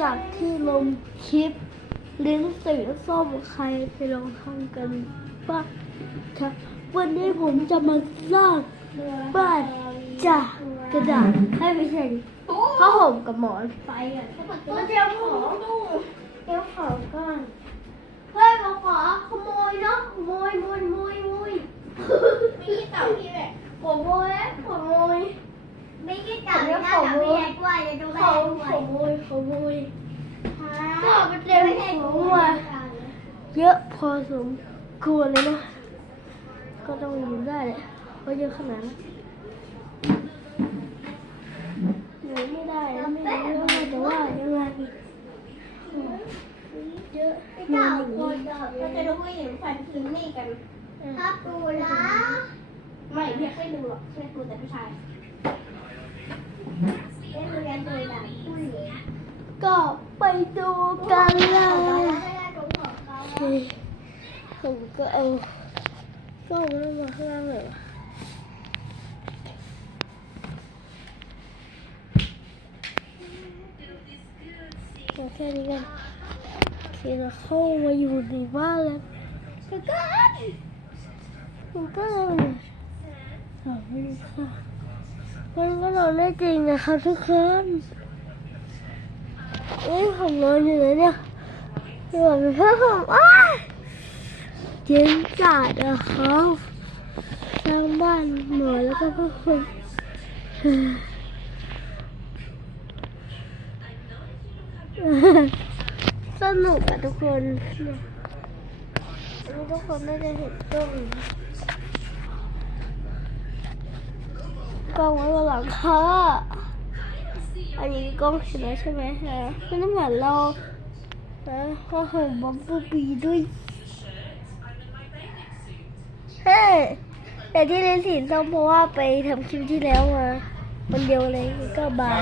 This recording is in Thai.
จากที่ลงคลิปลิ้นสีส้มใครไปลองทำกันบ้างครับ วันนี้ผมจะมาสร้างบ้านจากกระดาษให้ไม่ใช่ดิผ้าห่มกับหมอนไปอะเขาเปิดมาเตรียมของดูเตรียมของก่อนเฮ้ยมาขอขโมยเนาะขโมยขโมยขโมยขโมยมีที่เต่าที่แหละขโมยนะขโมยไม่ที่เต่าหน้ากับพี่แอดว่าจะดูขแลโมด้วย ขโมยขโมยก็ก็ไปเตรียมของมาเยอะพอสมควรเลยนะก็ต้องอยู่ได้แหละเพราะเยอะขนาดนั้นอยู่ไม่ได้นะไม่รู้ว่าแต่ว่ายังไงเยอะพี่เต่าคนเราจะดูผู้หญิงฟันคืนนี่กันถ้าปูละไม่เรียกไม่ดูหรอกแค่ดูแต่ผู้ชายเล่นเรียนดูแบบผู้หญิง ก็ไปดูกันเลยผมก็เอาก็เอามันมาข้างล่างเลยวะเอาแค่นี้กันโอเคเราเข้ามาอยู่ในบ้านแล้วกันกันมันก็นอนสวัสดีค่ะมันก็นอนได้จริงนะคะทุกคน เอ้ยผมนอนอยู่ไหนเนี่ยหลับเพื่อนผมอ้ายเจ๋งจัดอะครับสร้างบ้านหมอแล้วก็เพื่อนผมสนุกอะทุกคนเนี่ยอันนี้ทุกคนน่าจะเห็นกล้องกล้องไว้บนหลังคา อันนี้กล้องเห็นแล้วใช่ไหมฮะมันเหมือนเรานะข้าเห็นบัมบูบีด้วยเฮ้แต่ที่เล่นสีส้มเพราะว่าไปทำคลิปที่แล้วมาวันเดียวเลยก็บาย